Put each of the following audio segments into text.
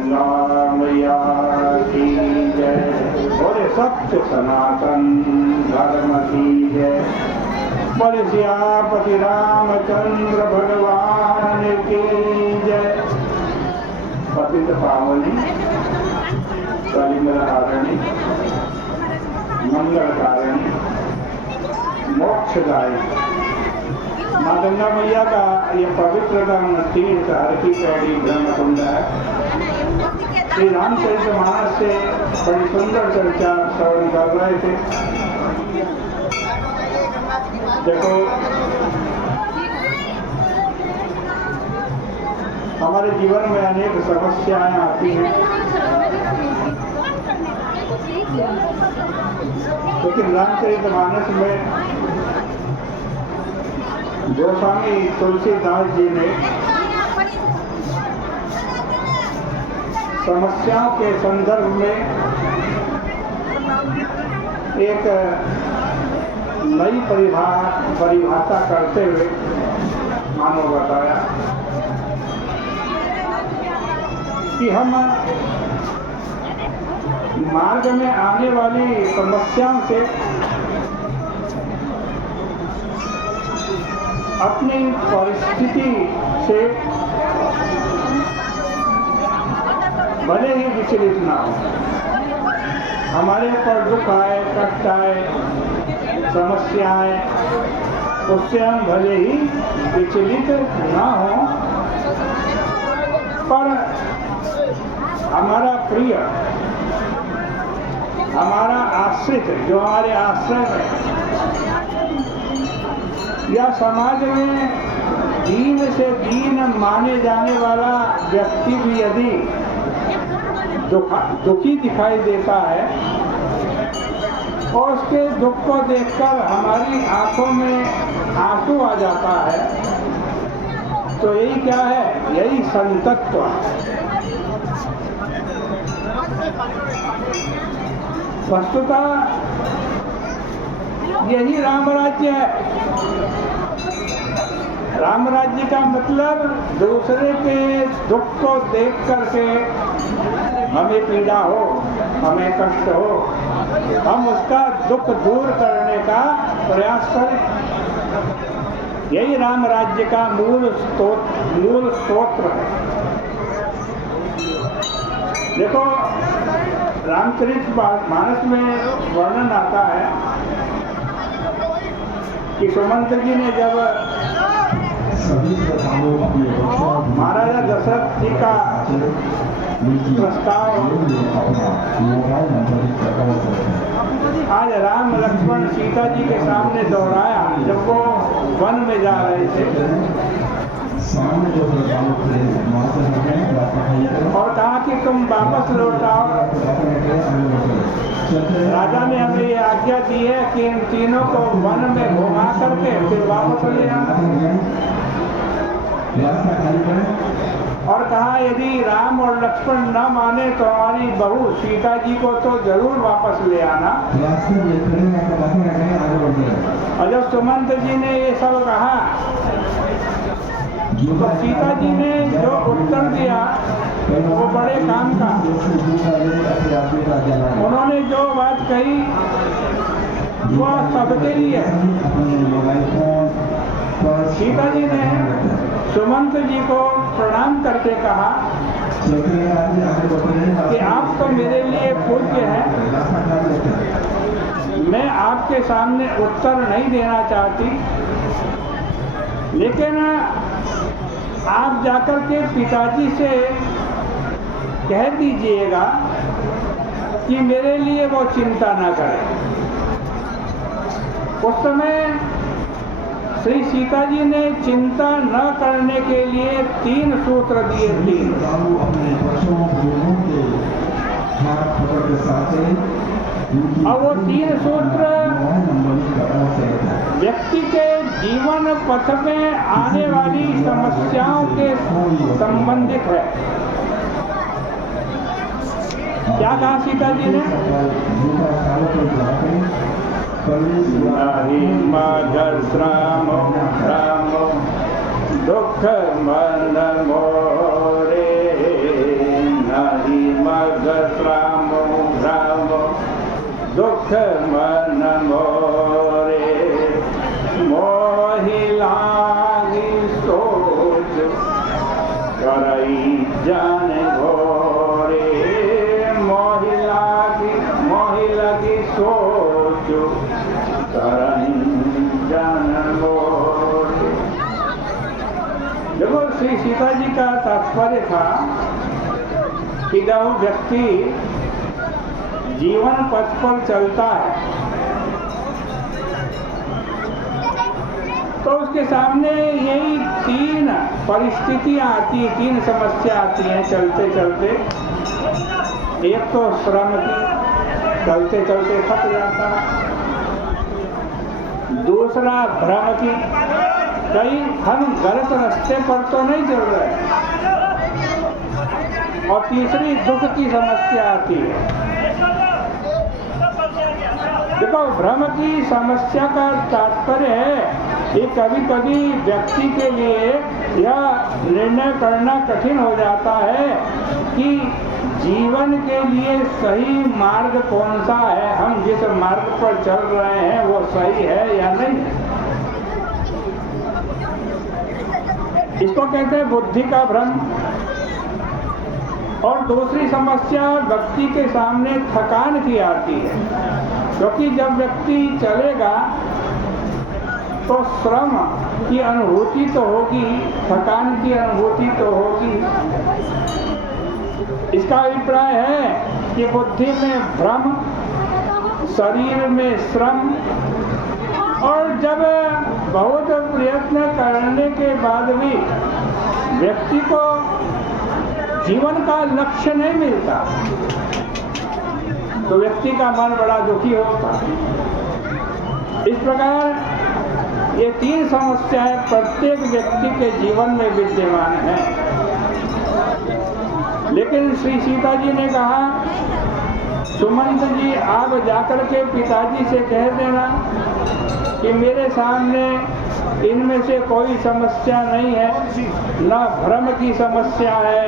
गंगा मैया की जय। बोले सत्य सनातन धर्म की जय। बोले सियापति रामचंद्र भगवान की जय। पतित पावनी कलिमलहारिणी मंगलकारिणी मोक्षदायी माँ गंगा मैया का ये पवित्रतम तीर्थ हर की पैड़ी ब्रह्मकुंड है। श्री रामचरितमानस से बड़ी सुंदर चर्चा श्रवण कर रहे थे। देखो हमारे जीवन में अनेक समस्याएं आती हैं, लेकिन रामचरितमानस में गोस्वामी तुलसीदास जी ने समस्याओं के संदर्भ में एक नई परिभाषा करते हुए मानो बताया कि हम मार्ग में आने वाली समस्याओं से अपनी परिस्थिति से भले ही विचलित ना हो। हमारे ऊपर दुख आए, कष्ट आए, समस्याएं, उससे हम भले ही विचलित ना हो, पर हमारा प्रिय, हमारा आश्रित जो हमारे आश्रय में या समाज में दीन से दीन माने जाने वाला व्यक्ति भी यदि दुखी दिखाई देता है और उसके दुख को देखकर हमारी आंखों में आंसू आ जाता है, तो यही क्या है? यही संतत्व है। वस्तुतः यही राम राज्य है। राम राज्य का मतलब दूसरे के दुख को देख करके हमें पीड़ा हो, हमें कष्ट हो, हम उसका दुख दूर करने का प्रयास करें। यही राम राज्य का मूल स्तोत्र है। देखो रामचरितमानस में वर्णन आता है कि सुमंत जी ने जब महाराजा दशरथ जी का प्रस्ताव आज राम लक्ष्मण सीता जी के सामने दोहराया, जब वो वन में जा रहे थे और कहा कि तुम वापस लौट आओ। राजा ने हमें ये आज्ञा दी है कि इन तीनों को वन में घुमा करके फिर वापस ले आना। और कहा यदि राम और लक्ष्मण न माने तो हमारी बहू सीता जी को तो जरूर वापस ले आना। और जब सुमंत जी ने ये सब कहा तो सीता जी ने जो उत्तर दिया वो बड़े काम का। उन्होंने जो बात कही वह सबके लिए। सीता जी ने सुमंत जी को प्रणाम करके कहा कि आप तो मेरे लिए पूज्य हैं, मैं आपके सामने उत्तर नहीं देना चाहती, लेकिन आप जाकर के पिताजी से कह दीजिएगा कि मेरे लिए वो चिंता ना करें। उस समय श्री सीता जी ने चिंता न करने के लिए 3 सूत्र दिए थे। और वो 3 सूत्र व्यक्ति के जीवन पथ में आने वाली समस्याओं के संबंधित है। क्या कहा सीता जी ने? श्रामो दुख मन मोरे नहीं मग श्राम भ्रम दुख मन मोरे मोहि लागी सोच करई जन घोरे मोहि लगी सोच करई जन घोरे। देखो श्री सीता जी का तात्पर्य था कि जब व्यक्ति जीवन पथ पर चलता है तो उसके सामने यही तीन परिस्थितियां आती, तीन समस्या आती हैं चलते चलते। एक तो श्रम की, चलते चलते थक जाता है। दूसरा भ्रम की, कहीं हम गलत रास्ते पर तो नहीं चल रहे। और तीसरी दुख की समस्या आती है। देखो भ्रम की समस्या का तात्पर्य है कि कभी कभी व्यक्ति के लिए यह निर्णय करना कठिन हो जाता है कि जीवन के लिए सही मार्ग कौन सा है, हम जिस मार्ग पर चल रहे हैं वो सही है या नहीं। इसको कहते हैं बुद्धि का भ्रम। और दूसरी समस्या व्यक्ति के सामने थकान की आती है, क्योंकि जब व्यक्ति चलेगा तो श्रम की अनुभूति तो होगी, थकान की अनुभूति तो होगी। इसका अभिप्राय है कि बुद्धि में भ्रम, शरीर में श्रम, और जब बहुत प्रयत्न करने के बाद भी व्यक्ति को जीवन का लक्ष्य नहीं मिलता तो व्यक्ति का मन बड़ा दुखी होता। इस प्रकार ये तीन समस्याएं प्रत्येक व्यक्ति के जीवन में विद्यमान हैं। लेकिन श्री सीता जी ने कहा, सुमंत जी आप जाकर के पिताजी से कह देना कि मेरे सामने इनमें से कोई समस्या नहीं है, न भ्रम की समस्या है,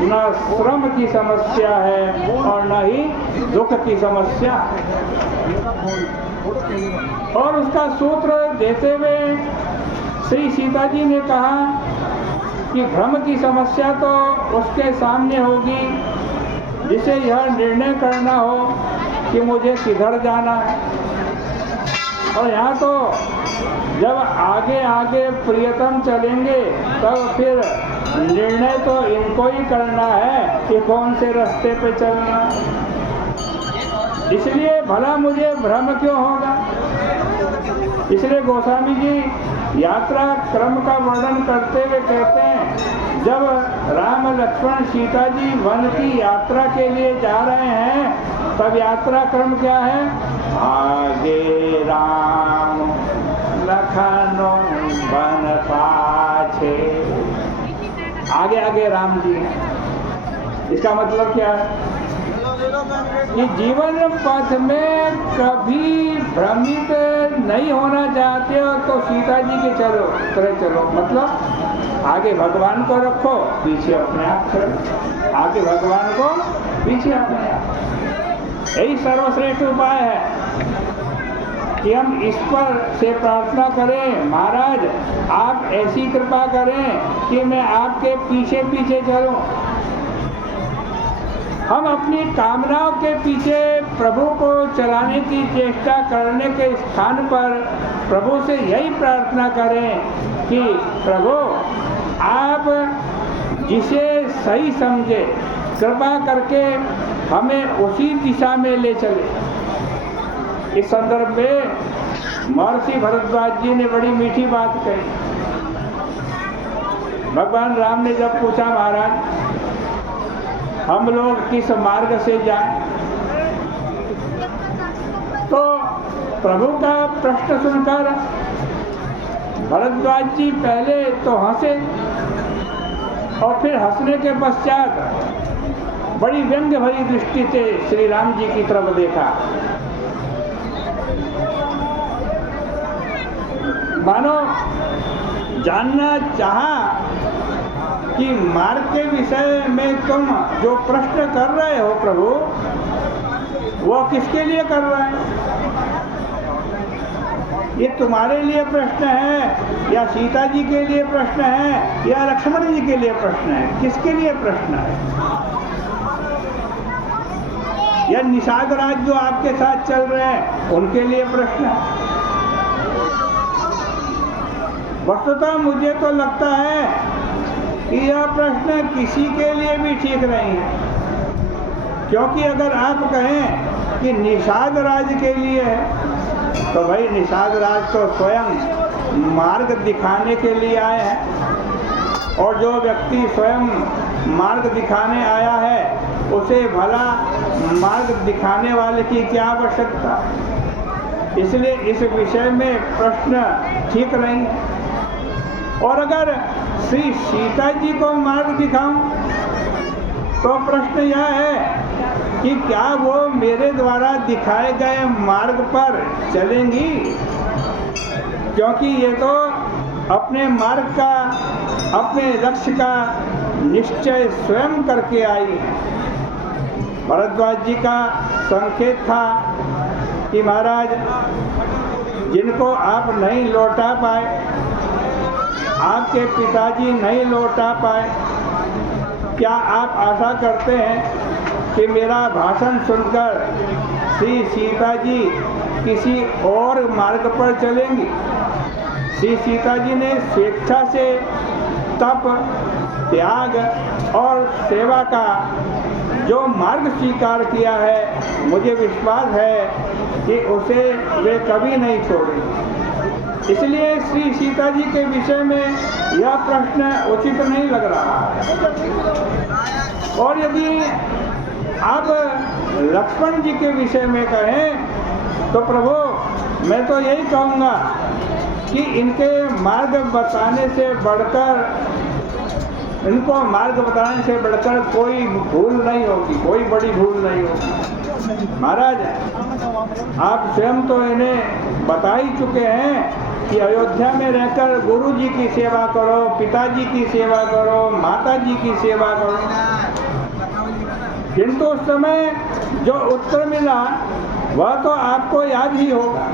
न श्रम की समस्या है, और न ही दुख की समस्या। और उसका सूत्र देते हुए श्री सीता जी ने कहा कि भ्रम की समस्या तो उसके सामने होगी जिसे यह निर्णय करना हो कि मुझे किधर जाना है। और यहाँ तो जब आगे आगे प्रियतम चलेंगे तब फिर निर्णय तो इनको ही करना है कि कौन से रास्ते पे चलना। इसलिए भला मुझे भ्रम क्यों होगा। इसलिए गोस्वामी जी यात्रा क्रम का वर्णन करते हुए कहते हैं, जब राम लक्ष्मण सीता जी वन की यात्रा के लिए जा रहे हैं तब यात्रा क्रम क्या है, आगे राम लखन वन पाछे, आगे आगे राम जी हैं। इसका मतलब क्या है कि जीवन पथ में कभी भ्रमित नहीं होना चाहते हो तो सीता जी के तरह चलो। मतलब आगे भगवान को रखो, पीछे अपने आप चलो। आगे भगवान को, पीछे अपने आप। यही सर्वश्रेष्ठ उपाय है कि हम ईश्वर से प्रार्थना करें, महाराज आप ऐसी कृपा करें कि मैं आपके पीछे पीछे चलूं। हम अपनी कामनाओं के पीछे प्रभु को चलाने की चेष्टा करने के स्थान पर प्रभु से यही प्रार्थना करें कि प्रभु आप जिसे सही समझे कृपा करके हमें उसी दिशा में ले चले। इस संदर्भ में महर्षि भरद्वाज जी ने बड़ी मीठी बात कही। भगवान राम ने जब पूछा, महाराज हम लोग किस मार्ग से जाएं, तो प्रभु का प्रश्न सुनकर भरद्वाज जी पहले तो हंसे और फिर हंसने के पश्चात बड़ी व्यंग्य भरी दृष्टि से श्री राम जी की तरफ देखा, मानो जानना चाहा कि मार्ग के विषय में तुम जो प्रश्न कर रहे हो प्रभु, वो किसके लिए कर रहे हैं? ये तुम्हारे लिए प्रश्न है या सीता जी के लिए प्रश्न है या लक्ष्मण जी के लिए प्रश्न है? किसके लिए प्रश्न है? या निषाद राज जो आपके साथ चल रहे हैं उनके लिए प्रश्न है? वस्तुतः मुझे तो लगता है कि यह प्रश्न किसी के लिए भी ठीक नहीं है, क्योंकि अगर आप कहें कि निषाद राज के लिए है तो भाई निषाद राज तो स्वयं मार्ग दिखाने के लिए आए हैं, और जो व्यक्ति स्वयं मार्ग दिखाने आया है उसे भला मार्ग दिखाने वाले की क्या आवश्यकता? इसलिए इस विषय में प्रश्न ठीक नहीं है। और अगर श्री सीता जी को मार्ग दिखाऊं तो प्रश्न यह है कि क्या वो मेरे द्वारा दिखाए गए मार्ग पर चलेंगी? क्योंकि ये तो अपने मार्ग का, अपने लक्ष्य का निश्चय स्वयं करके आई है। भरद्वाज जी का संकेत था कि महाराज, जिनको आप नहीं लौटा पाए, आपके पिताजी नहीं लौटा पाए, क्या आप आशा करते हैं कि मेरा भाषण सुनकर श्री सीता जी किसी और मार्ग पर चलेंगी? श्री सीता जी ने स्वेच्छा से तप, त्याग और सेवा का जो मार्ग स्वीकार किया है, मुझे विश्वास है कि उसे वे कभी नहीं छोड़ेंगे। इसलिए श्री सीता जी के विषय में यह प्रश्न उचित नहीं लग रहा है। और यदि आप लक्ष्मण जी के विषय में कहें तो प्रभु मैं तो यही कहूँगा कि इनके मार्ग बताने से बढ़कर, इनको मार्ग बताने से बढ़कर कोई भूल नहीं होगी, कोई बड़ी भूल नहीं होगी। महाराज, आप स्वयं तो इन्हें बता ही चुके हैं कि अयोध्या में रहकर गुरु जी की सेवा करो, पिताजी की सेवा करो, माता जी की सेवा करो, किंतु उस समय जो उत्तर मिला वह तो आपको याद ही होगा।